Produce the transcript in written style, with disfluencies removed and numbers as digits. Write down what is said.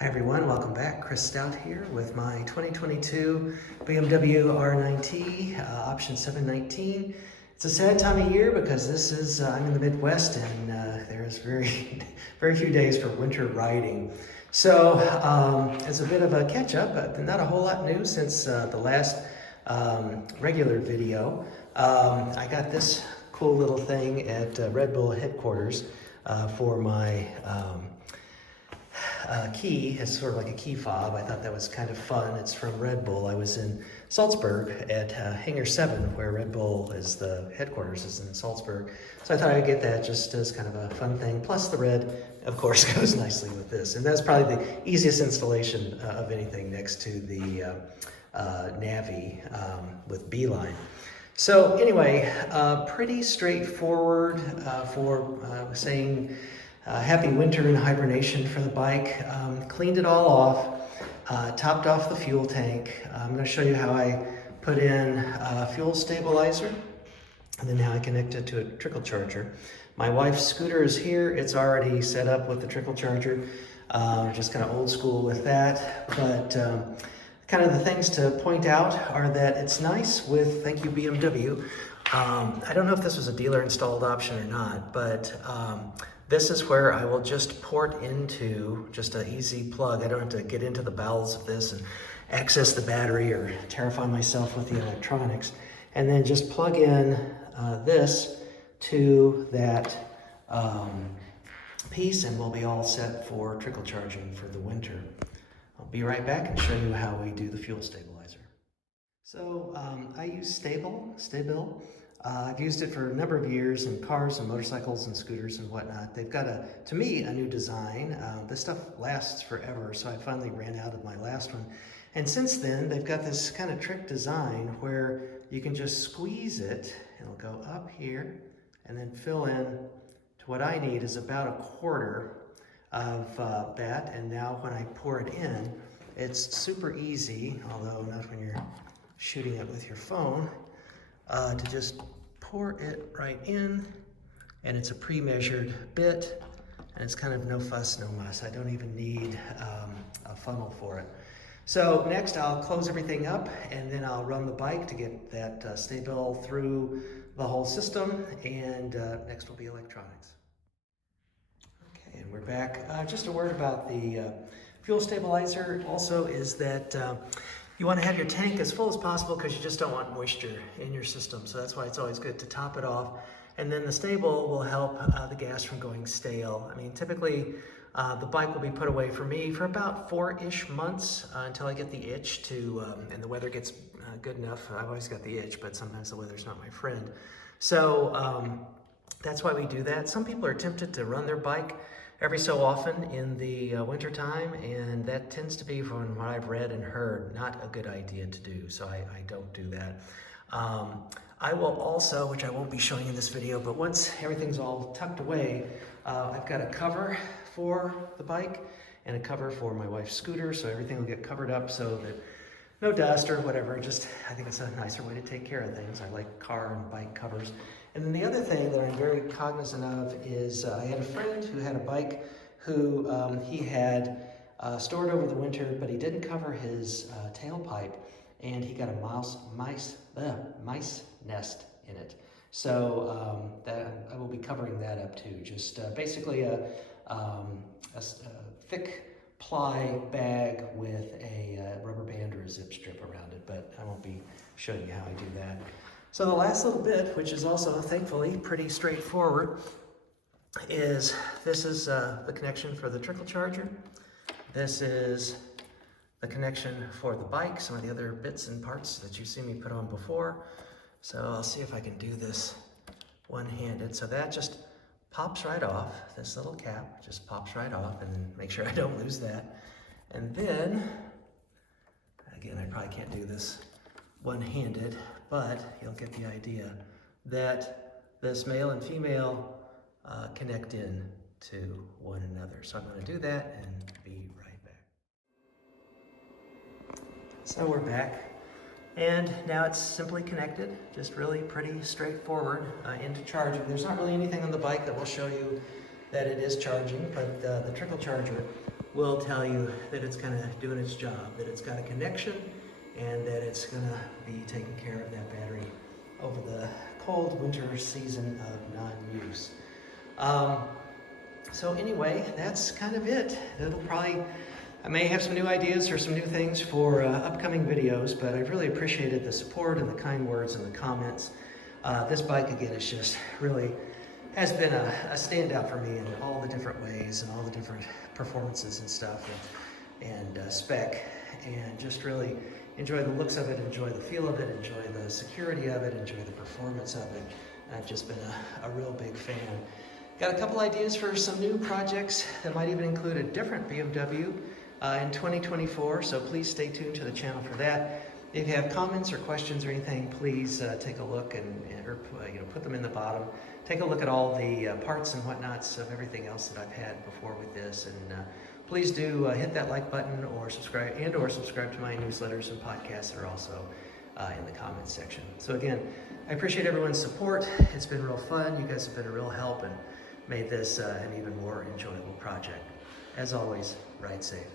Hi everyone, welcome back. Chris Stout here with my 2022 BMW R9T, option 719. It's a sad time of year because this is, I'm in the Midwest and there's very few days for winter riding. So it's a bit of a catch up, but not a whole lot new since the last regular video. I got this cool little thing at Red Bull headquarters for my key. It's sort of like a key fob. I thought that was kind of fun. It's from Red Bull. I was in Salzburg at Hangar 7, where Red Bull is the headquarters is in Salzburg. So I thought I'd get that just as kind of a fun thing. Plus the red, of course, goes nicely with this. And that's probably the easiest installation of anything next to the Navi with Beeline. So anyway, pretty straightforward for saying happy winter in hibernation for the bike. Cleaned it all off, topped off the fuel tank. I'm going to show you how I put in a fuel stabilizer and then how I connect it to a trickle charger. My wife's scooter is here. It's already set up with the trickle charger. Just kind of old school with that. But kind of the things to point out are that it's nice with, thank you BMW. I don't know if this was a dealer installed option or not, but this is where I will just port into just an easy plug. I don't have to get into the bowels of this and access the battery or terrify myself with the electronics. And then just plug in this to that piece and we'll be all set for trickle charging for the winter. I'll be right back and show you how we do the fuel stabilizer. So I use Stabil. I've used it for a number of years in cars and motorcycles and scooters and whatnot. They've got, to me, a new design. This stuff lasts forever, so I finally ran out of my last one. And since then, they've got this kind of trick design where you can just squeeze it, it'll go up here, and then fill in to what I need is about a quarter of that. And now when I pour it in, it's super easy, although not when you're shooting it with your phone, to just pour it right in, and it's a pre-measured bit, and it's kind of no fuss, no muss. I don't even need a funnel for it. So next I'll close everything up, and then I'll run the bike to get that Stabil through the whole system, and next will be electronics. Okay, and we're back. Just a word about the fuel stabilizer also is that you want to have your tank as full as possible because you just don't want moisture in your system. So that's why it's always good to top it off. And then the Stabil will help the gas from going stale. I mean, typically the bike will be put away for me for about 4-ish months until I get the itch to, and the weather gets good enough. I've always got the itch, but sometimes the weather's not my friend. So that's why we do that. Some people are tempted to run their bike every so often in the winter time, and that tends to be, from what I've read and heard, not a good idea to do, so I don't do that. I will also, which I won't be showing in this video, but once everything's all tucked away, I've got a cover for the bike and a cover for my wife's scooter, so everything will get covered up so that no dust or whatever. Just, I think it's a nicer way to take care of things. I like car and bike covers. And then the other thing that I'm very cognizant of is I had a friend who had a bike who he had stored over the winter, but he didn't cover his tailpipe, and he got a mice nest in it. So that I will be covering that up too. Just basically a thick ply bag with a rubber band or a zip strip around it, but I won't be showing you how I do that. So the last little bit, which is also thankfully pretty straightforward, is this is the connection for the trickle charger. This is the connection for the bike, some of the other bits and parts that you've seen me put on before. So I'll see if I can do this one-handed. So that just pops right off. This little cap just pops right off, and make sure I don't lose that. And then, again, I probably can't do this one-handed, but you'll get the idea that this male and female connect in to one another. So I'm going to do that and be right back. So we're back, and now it's simply connected, just really pretty straightforward into charging. There's not really anything on the bike that will show you that it is charging, but the trickle charger will tell you that it's kind of doing its job, that it's got a connection, and that it's going to be taking care of that battery over the cold winter season of non-use. So anyway, that's kind of it. I may have some new ideas or some new things for upcoming videos, but I've really appreciated the support and the kind words and the comments. This bike, again, is just really has been a standout for me in all the different ways and all the different performances and stuff and spec, and just really enjoy the looks of it, enjoy the feel of it, enjoy the security of it, enjoy the performance of it. I've just been a real big fan. Got a couple ideas for some new projects that might even include a different BMW in 2024, so please stay tuned to the channel for that. If you have comments or questions or anything, please take a look or put them in the bottom. Take a look at all the parts and whatnots of everything else that I've had before with this, and please do hit that like button or subscribe to my newsletters and podcasts that are also in the comments section. So again, I appreciate everyone's support. It's been real fun. You guys have been a real help and made this an even more enjoyable project. As always, ride safe.